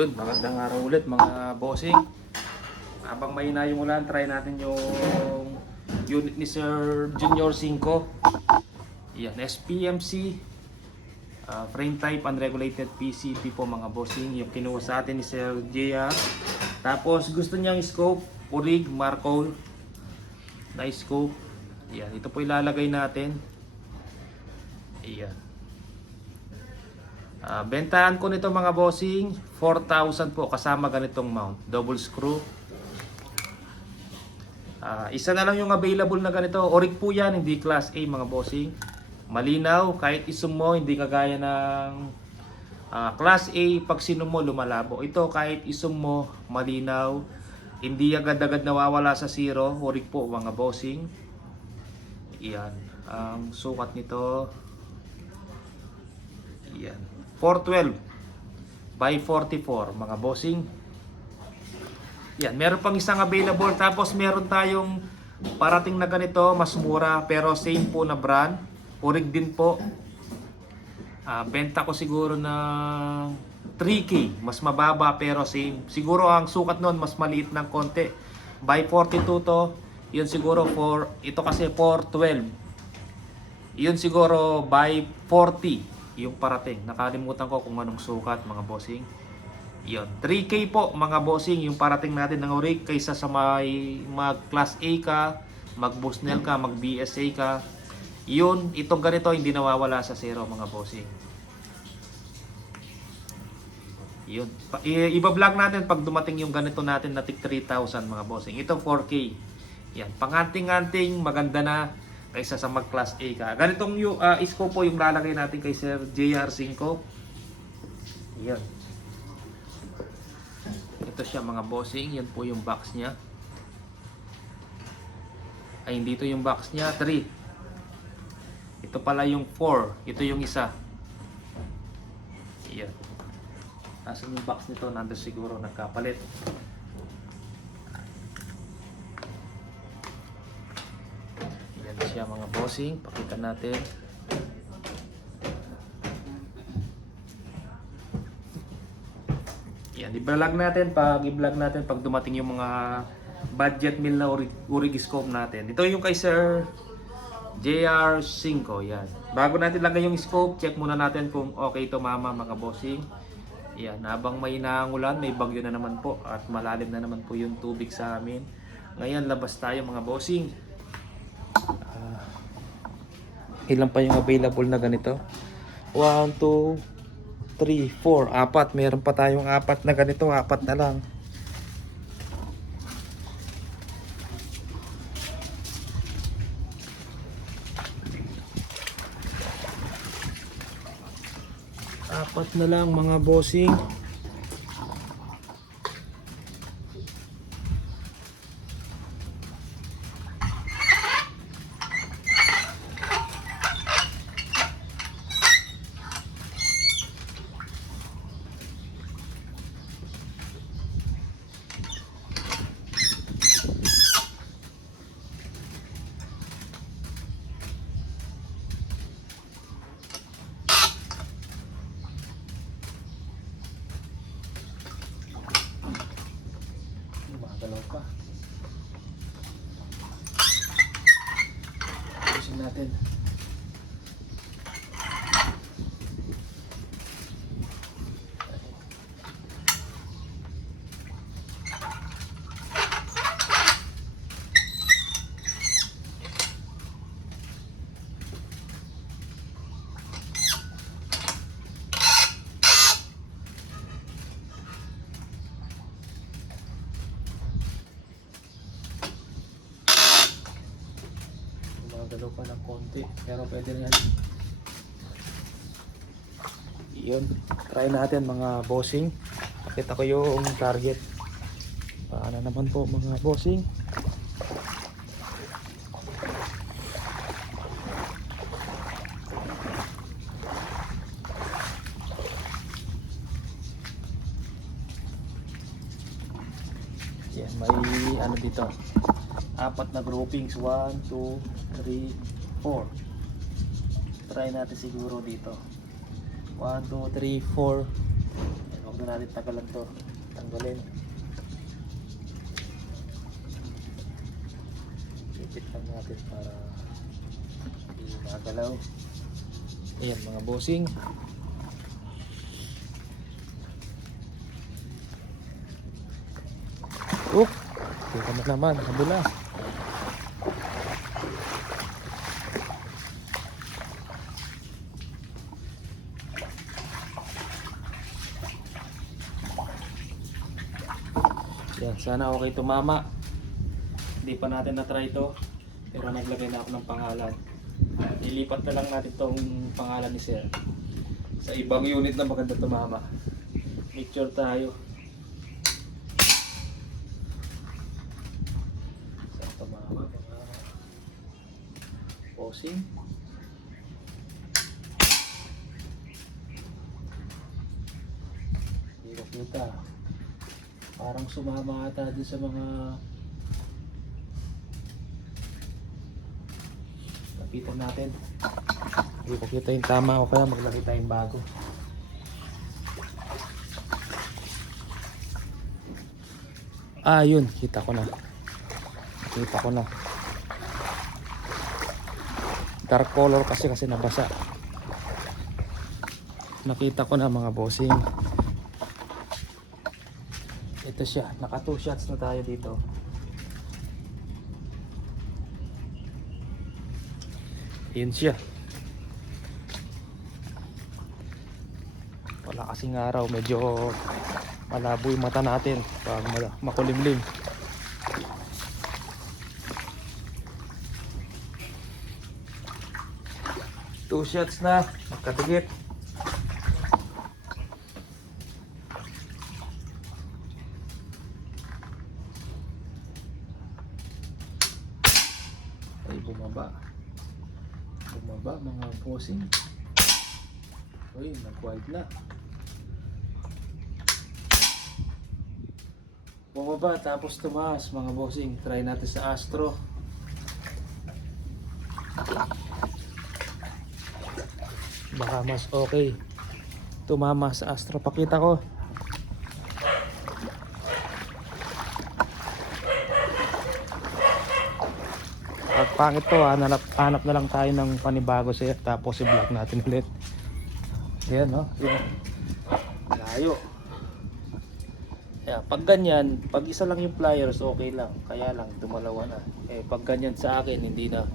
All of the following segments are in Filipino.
Yun, magandang araw ulit mga bossing. Habang mahina yung ulan, try natin yung unit ni Sir Junior 5. Yan, SPMC. ah, frame type unregulated PCP po mga bossing. Yung kinuha sa atin ni Sir JR. Tapos gusto niyang scope, Purig, Marco na scope. Yan, ito po ilalagay natin. Ayan. Ah, bentahan ko nito mga bossing, 4,000 po kasama ganitong mount, double screw. Ah, isa na lang yung available na ganito. Orig po yan, hindi class A mga bossing. Malinaw, kahit isum mo, hindi kagaya ng ah, class A, pag sinum mo, lumalabo. Ito, kahit isum mo, malinaw. Hindi agad-agad nawawala sa zero. Orig po mga bossing. Iyan. Ang sukat nito, yan. 412 by 44 mga bossing. Yan, meron pang isang available tapos meron tayong parating na ganito, mas mura pero same po na brand. Purig din po. Ah, benta ko siguro na 3K, mas mababa pero same. Siguro ang sukat noon mas maliit ng konti. By 42 to, yun siguro for ito kasi 412. Yun siguro by 40 yung parating. Nakalimutan ko kung anong sukat mga bossing. Yun. 3K po mga bossing yung parating natin ng Oric kaysa sa may mag class A ka, mag Busnell ka, mag BSA ka. Yun, itong ganito hindi nawawala sa zero mga bossing. Yun. Iba-vlog natin pag dumating yung ganito natin na tig 3,000 mga bossing. Itong 4K. Yan. Panganting-anting, maganda na kaysa sa mag class A ka. Ganitong yung uh, scope po yung lalagay natin kay Sir JR5. Yan. Ito siya mga bossing. Yan po yung box niya. Ay, hindi ito yung box niya. 3. Ito pala yung 4. Ito yung isa. Yan. Nasaan yung box nito? Nandun siguro nagkapalit. Siya mga bossing. Pakita natin. Yan, i-vlog natin pag i-vlog natin pag dumating yung mga budget meal na urig, urigiscope natin. Ito yung kay Sir JR5 yan. Bago natin lagay yung scope, check muna natin kung okay ito mama mga bossing. Yan, habang may nangulan, may bagyo na naman po at malalim na naman po yung tubig sa amin. Ngayon, labas tayo mga bossing. Ah, ilan pa yung available na ganito? 1, 2, 3, 4, apat. Meron pa tayong apat na ganito, apat na lang. Apat na lang mga bossing. Natin. Gumagalaw pa ng konti. Pero pwede na yan. Yun. Try natin mga bossing. Pakita ko yung target. Paano naman po mga bossing. Yan, may ano dito. Apat na groupings. 1, 2, 3, 4. Try natin siguro dito. 1, 2, 3, 4. Huwag na natin tagalan to. Tanggalin. Ipit lang natin para hindi magalaw. Ayan mga bossing. Oh, mo naman, kabula. Sana okay tumama. Hindi pa natin na-try to. Pero naglagay na ako ng pangalan. Ilipat na lang natin tong pangalan ni Sir. Sa ibang unit na maganda tumama. Make sure tayo. Sa tumama, mga posing. Sumama ata din sa mga Lapitan natin. Hindi ko kita yung tama o kaya maglaki tayong bago. Ah, yun. Kita ko na. Kita ko na. Dark color kasi kasi nabasa. Nakita ko na mga bossing. Ito siya. Naka 2 shots na tayo dito. Yun siya. Wala kasing araw. Medyo malabo yung mata natin. Pag ma- makulimlim. Two shots na. Magkatigit. Ay, bumaba. Bumaba posing. Uy, nag-wild na. Bumaba tapos tumaas mga bossing. Try natin sa Astro. Baka mas okay. Tumama sa Astro. Pakita ko. Pag pangit to, hanap, hanap na lang tayo ng panibago siya tapos i-block natin ulit. Ayan, no? Yun. Layo. Kaya pag ganyan, pag isa lang yung pliers, okay lang. Kaya lang, dumalawa na. Eh, pag ganyan sa akin, hindi na.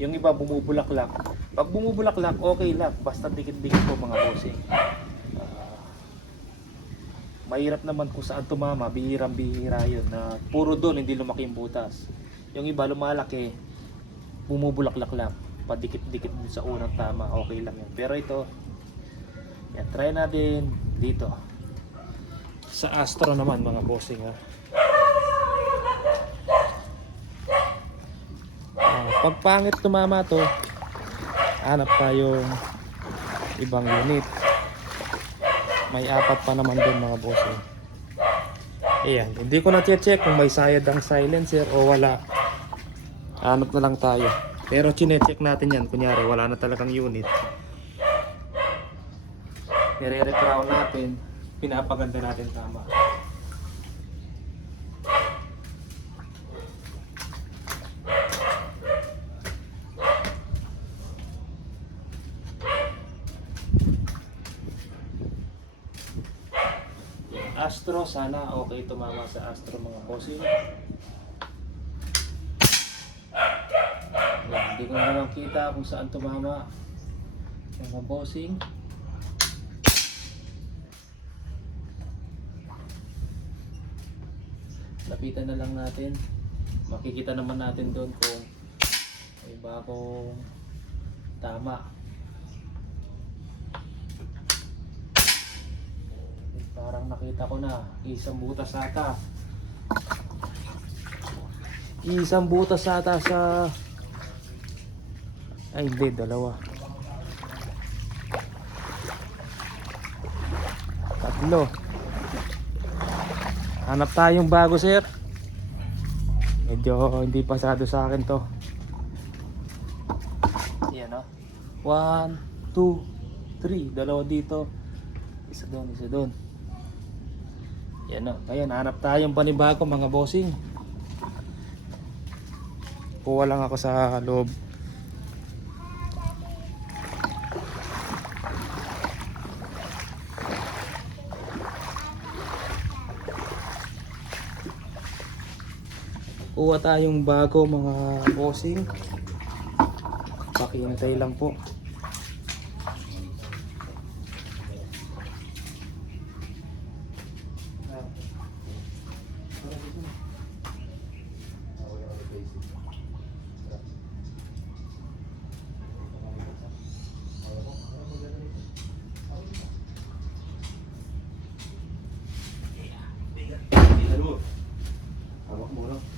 Yung iba bumubulaklak. Pag bumubulaklak, okay lang. Basta dikit-dikit po mga bossing. Ah, mahirap naman kung saan tumama, bihirang bihira yun na puro doon hindi lumaki yung butas. Yung iba lumalaki, bumubulaklak lang. Padikit-dikit dun sa unang tama, okay lang yan. Pero ito, yan, try natin dito. Sa Astro naman mga bossing ha. Ah, pag pangit tumama to, hanap tayong ibang unit. May apat pa naman doon mga bossing. Ayan, hindi ko na check kung may sayad ang silencer o wala. Hanap na lang tayo. Pero chinecheck natin yan. Kunyari, wala na talagang unit. Nire-recrown natin. Pinapaganda natin tama. Astro, sana okay tumama sa Astro mga bossing. Yan, hindi ko na lang kita kung saan tumama. Mga bossing. Lapitan na lang natin. Makikita naman natin doon kung may bagong tama. Parang nakita ko na, isang butas ata. Isang butas ata sa... Ay hindi, dalawa. Tatlo. Hanap tayong bago sir. Medyo hindi pasado sa akin to. Yan o. One, two, three. Dalawa dito. Isa doon, isa doon. Yan o. Ayan, hanap tayong panibago mga bossing. Kuha lang ako sa loob. Kuha tayong bago mga bossing. Pakihintay lang po. Hawak mo lang.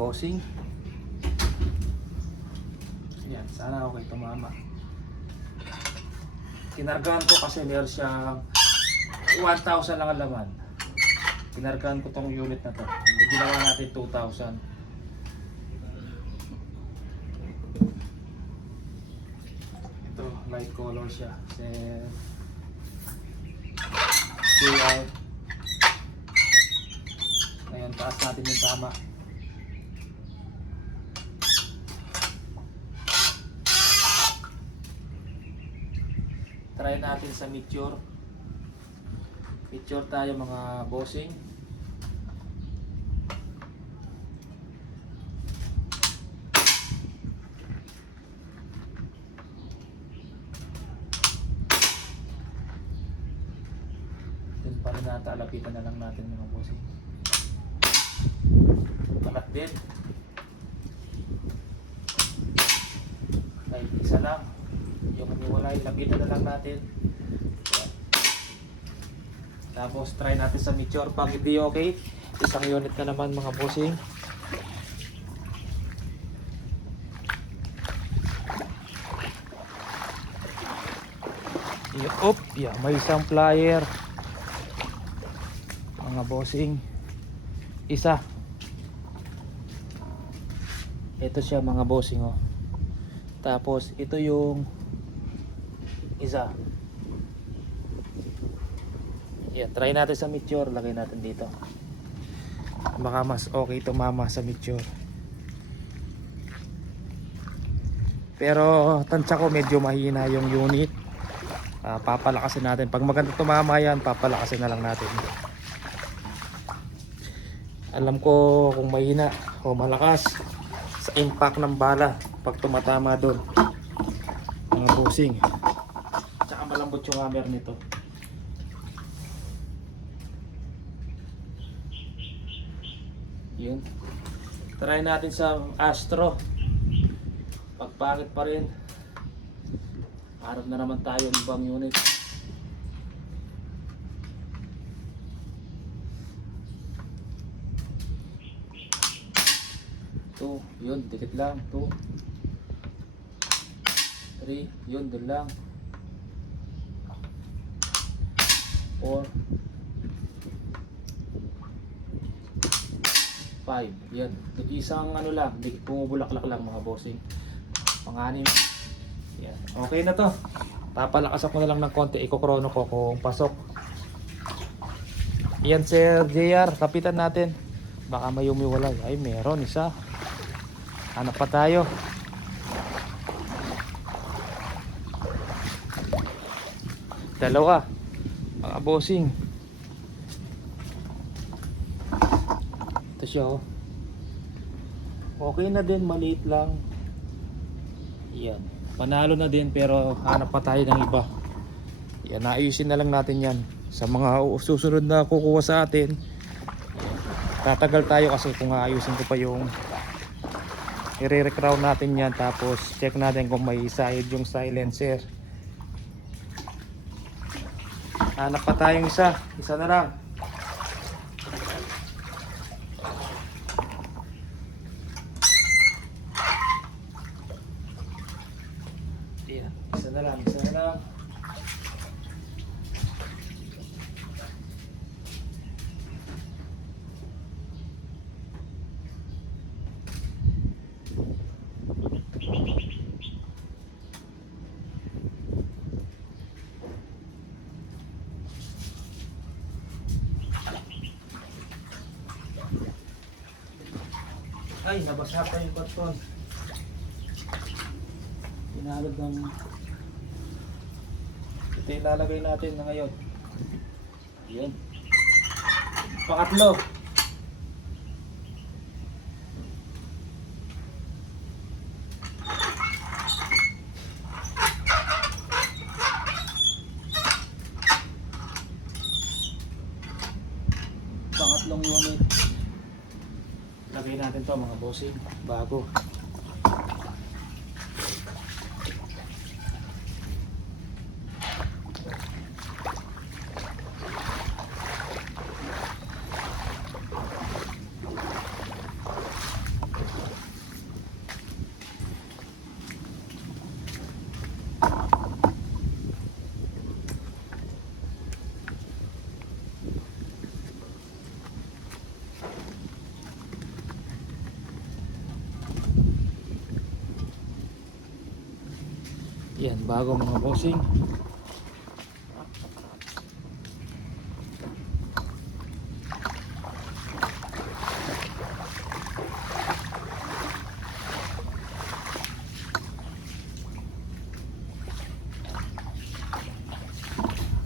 mga bossing. Yan, sana okay tumama. Kinargahan ko kasi meron siyang 1,000 lang ang laman. Kinargahan ko tong unit na to. Hindi ginawa natin 2,000. Ito, light color siya. Kasi KI. Ngayon, taas natin yung tama. Try natin sa Meteor. Meteor tayo mga bossing. Dun pa rin nata, lapitan na lang natin mga bossing. Kalat din. Ay, isa lang. Hiwalay, lapitan na lang natin. Yan. Tapos try natin sa Meteor. Pag hindi okay, isang unit na naman mga bossing. Yup, yeah, may isang plier. Mga bossing. Isa. Ito siya mga bossing oh. Tapos ito yung isa. Yan, try natin sa Meteor, lagay natin dito. Baka mas okay tumama sa Meteor. Pero tansya ko medyo mahina yung unit. Ah, papalakasin natin. Pag maganda tumama yan, papalakasin na lang natin. Alam ko kung mahina o malakas sa impact ng bala pag tumatama doon. Mga busing. Malambot yung hammer nito. Yun. Try natin sa Astro. Pagpangit pa rin. Harap na naman tayo ng ibang unit. Two, yun, dikit lang. Two. Three, yun, dun lang. or 5. Yan. Isang ano lang, bumubulaklak lang mga bossing. Pang-anim. Yan. Okay na to. Papalakas ako na lang ng konti. Ikokrono ko kung pasok. Yan sir, JR. Lapitan natin. Baka may umiwalay. Ay, meron isa. Hanap pa tayo. Dalawa. Bossing. Ito siya oh. Okay na din, maliit lang. Yan. Panalo na din pero hanap pa tayo ng iba. Yan, naayusin na lang natin yan. Sa mga susunod na kukuha sa atin, tatagal tayo kasi kung aayusin ko pa yung i-re-crown natin yan tapos check natin kung may side yung silencer. Hanap pa tayong isa. Isa na lang. Yan. Isa na lang. Isa na lang. Ay, nabasa pa yung karton. Inalog ng... Ito yung lalagay natin na ngayon. Yan. Pangatlo. Pangatlong unit. Lagay bossing. Bago. Yan, bago mga bossing.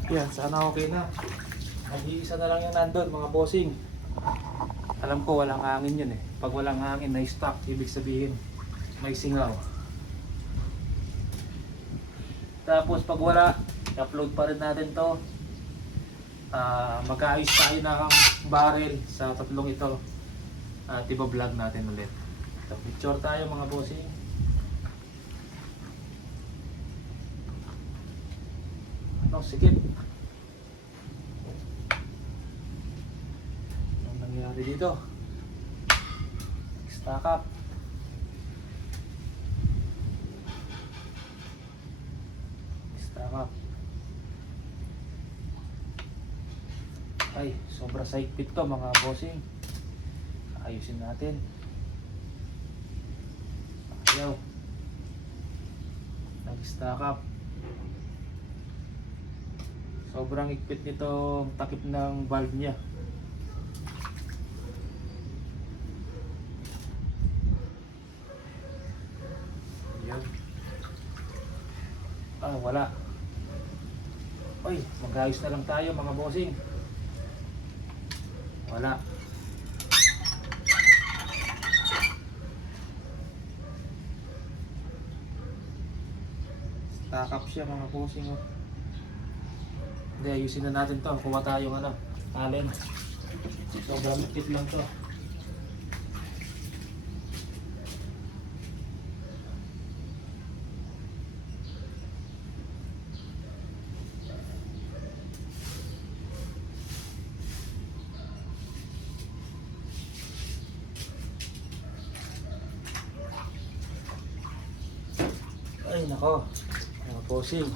Yan, sana okay na. Nag-iisa na lang yung nandun, mga bossing. Alam ko walang hangin yun eh. Pag walang hangin na stock, ibig sabihin may singaw. Tapos pag wala, i-upload pa rin natin to. Ah, mag-aayos tayo ng barrel sa tatlong ito. At iba-vlog natin ulit. So, picture tayo mga bossing. Ano, sikip. Anong nangyari dito? Stack up. Up. Ay, sobra sa higpit to mga bossing. Ayusin natin. Ayaw. Nag-stack up. Sobrang higpit nito takip ng valve niya. Yan. Ah, wala. Uy, mag-ayos na lang tayo mga bossing. Wala. Stack up siya mga bossing. Oh. Hindi, ayusin na natin to. Kuha tayong ano, allen. Sobrang lipit lang to. Nako, mga bossing.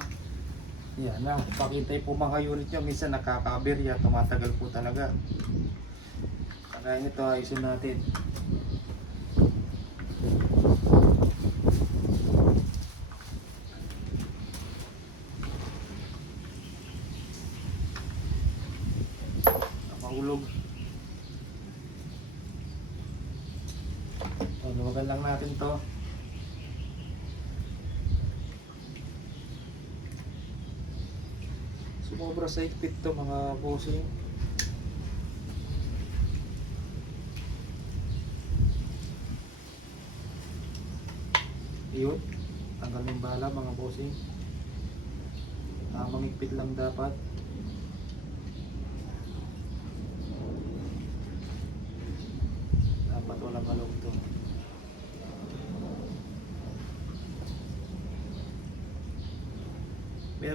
Yan na, pakintay po mga unit nyo. Minsan nakaka-aberya, tumatagal po talaga. Kaya nito, ayusin natin. Mahulog. Tulugan lang natin to. Sumobra sa higpit to mga bossing. Yun. Tanggal ng bala mga bossing. Tamang higpit lang. Dapat walang halong to.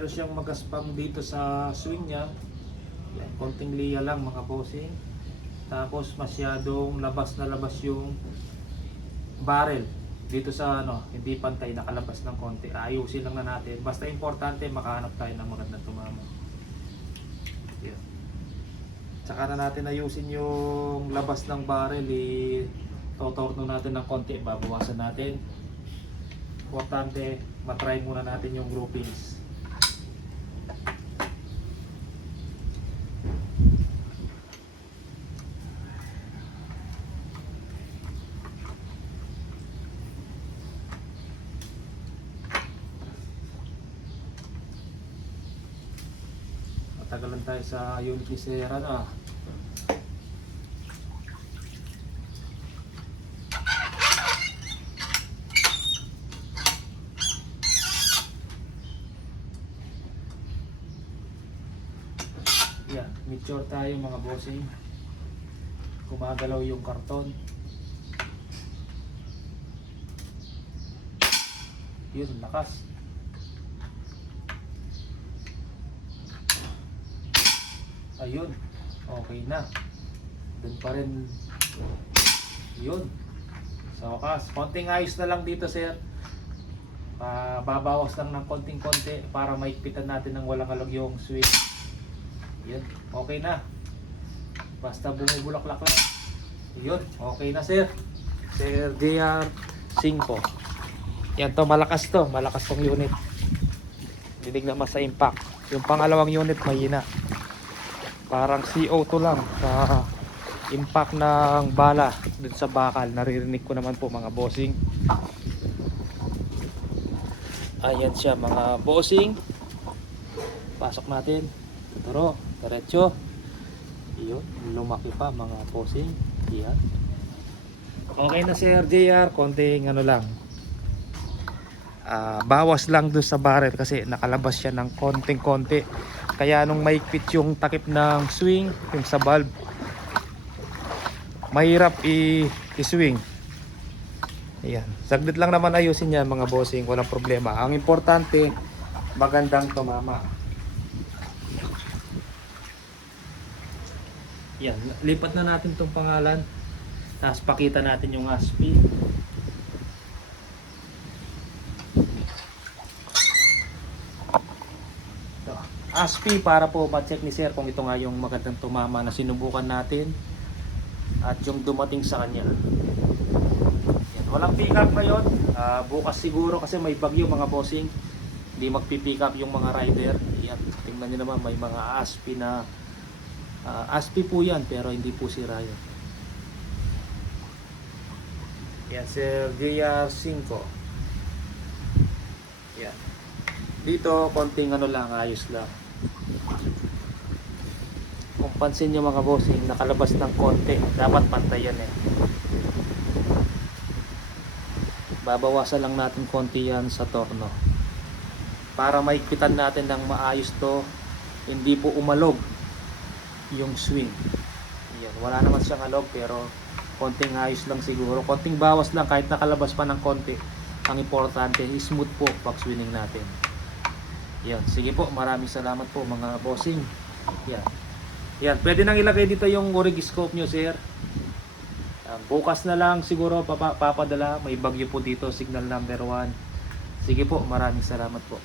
Meron siyang magaspang dito sa swing niya. Yan, konting liya lang mga bossing. Tapos masyadong labas na labas yung barrel dito sa ano, hindi pantay nakalabas ng konti. Ayusin lang na natin. Basta importante makahanap tayo ng magandang tumama. Yan. Tsaka na natin ayusin yung labas ng barrel, i totorno natin ng konti, babawasan natin. Importante, matry muna natin yung groupings. Matagalan tayo sa unit ni Sir ano ah. Yan, mature tayo mga bossing. Gumagalaw yung karton. Yun, lakas. Ayun, okay na. Doon pa rin. Yun. Sa wakas, konting ayos na lang dito sir. Ah, babawas lang ng konting-konti para maikpitan natin ng walang halog yung switch. Yun, okay na. Basta bumubulaklak lang. Yun, okay na sir. Sir JR 5. Yan to, malakas to. Malakas tong unit. Dinig naman sa impact. Yung pangalawang unit mahina. Parang CO2 lang sa impact ng bala dun sa bakal. Naririnig ko naman po mga bossing. Ayan siya mga bossing. Pasok natin. Turo, diretso. Iyon, lumaki pa mga bossing. Yan. Okay na si RJR, konting ano lang. Ah, bawas lang doon sa barrel kasi nakalabas siya ng konting-konti. Kaya nung maikpit yung takip ng swing, yung sa valve, mahirap i-swing. Ayan. Saglit lang naman ayusin yan mga bossing, walang problema. Ang importante, magandang tumama. Yan, lipat na natin tong pangalan. Tapos pakita natin yung ASPI. Ito. ASPI para po ma-check ni sir kung ito nga yung magandang tumama na sinubukan natin at yung dumating sa kanya. Yan. Walang pick up ngayon. Ah, bukas siguro kasi may bagyo mga bossing. Hindi magpi-pick up yung mga rider. Yan. Tingnan nyo naman may mga ASPI na ah, ASPI po yan pero hindi po si Ryan. Yan sir JR5. Yan. Dito konting ano lang ayos lang. Pansin nyo mga bossing, nakalabas ng konti. Dapat pantay yan eh. Babawasan lang natin konti yan sa torno. Para maikpitan natin ng maayos to, hindi po umalog yung swing. Yan, wala naman siyang alog pero konting ayos lang siguro. Konting bawas lang kahit nakalabas pa ng konti. Ang importante, smooth po pag swinging natin. Yan, sige po, maraming salamat po mga bossing. Yan. Yan, pwede nang ilagay dito yung origiscope nyo, sir. Ah, bukas na lang siguro papa, papadala. May bagyo po dito, signal number 1. Sige po, maraming salamat po.